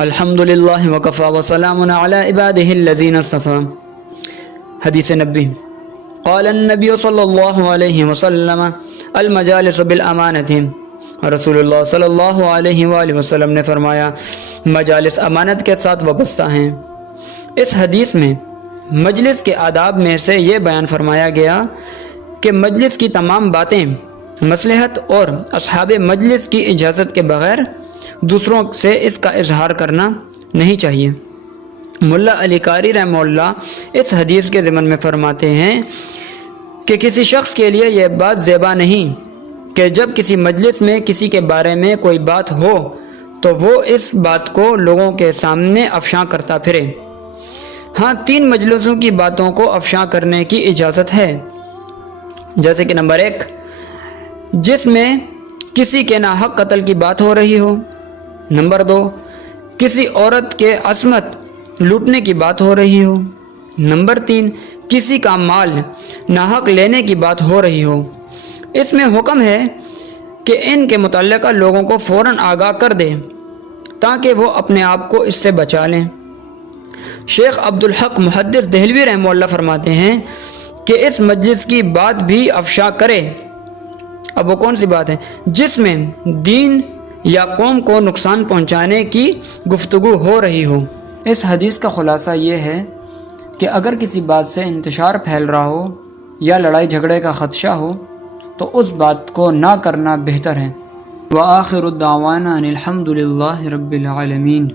الحمد للہ وکفا وسلام علی عبادہ الذین اصطفی۔ حدیث نبی قال النبی صلی اللہ علیہ وسلم المجالس بالامانۃ، رسول اللہ صلی اللہ علیہ وآلہ وسلم نے فرمایا مجالس امانت کے ساتھ وابستہ ہیں۔ اس حدیث میں مجلس کے آداب میں سے یہ بیان فرمایا گیا کہ مجلس کی تمام باتیں مصلحت اور اصحاب مجلس کی اجازت کے بغیر دوسروں سے اس کا اظہار کرنا نہیں چاہیے۔ ملا علی قاری رحمہ اللہ اس حدیث کے ضمن میں فرماتے ہیں کہ کسی شخص کے لیے یہ بات زیبا نہیں کہ جب کسی مجلس میں کسی کے بارے میں کوئی بات ہو تو وہ اس بات کو لوگوں کے سامنے افشاں کرتا پھرے۔ ہاں، 3 مجلسوں کی باتوں کو افشاں کرنے کی اجازت ہے، جیسے کہ نمبر 1، جس میں کسی کے ناحق قتل کی بات ہو رہی ہو۔ نمبر 2، کسی عورت کے عصمت لوٹنے کی بات ہو رہی ہو۔ نمبر 3، کسی کا مال ناحق لینے کی بات ہو رہی ہو۔ اس میں حکم ہے کہ ان کے متعلقہ لوگوں کو فوراً آگاہ کر دے تاکہ وہ اپنے آپ کو اس سے بچا لیں۔ شیخ عبدالحق محدث دہلوی رحمہ اللہ فرماتے ہیں کہ اس مجلس کی بات بھی افشا کرے۔ اب وہ کون سی بات ہے؟ جس میں دین یا قوم کو نقصان پہنچانے کی گفتگو ہو رہی ہو۔ اس حدیث کا خلاصہ یہ ہے کہ اگر کسی بات سے انتشار پھیل رہا ہو یا لڑائی جھگڑے کا خدشہ ہو تو اس بات کو نہ کرنا بہتر ہے۔ وآخر الدعوانا ان الحمد للہ رب العالمین۔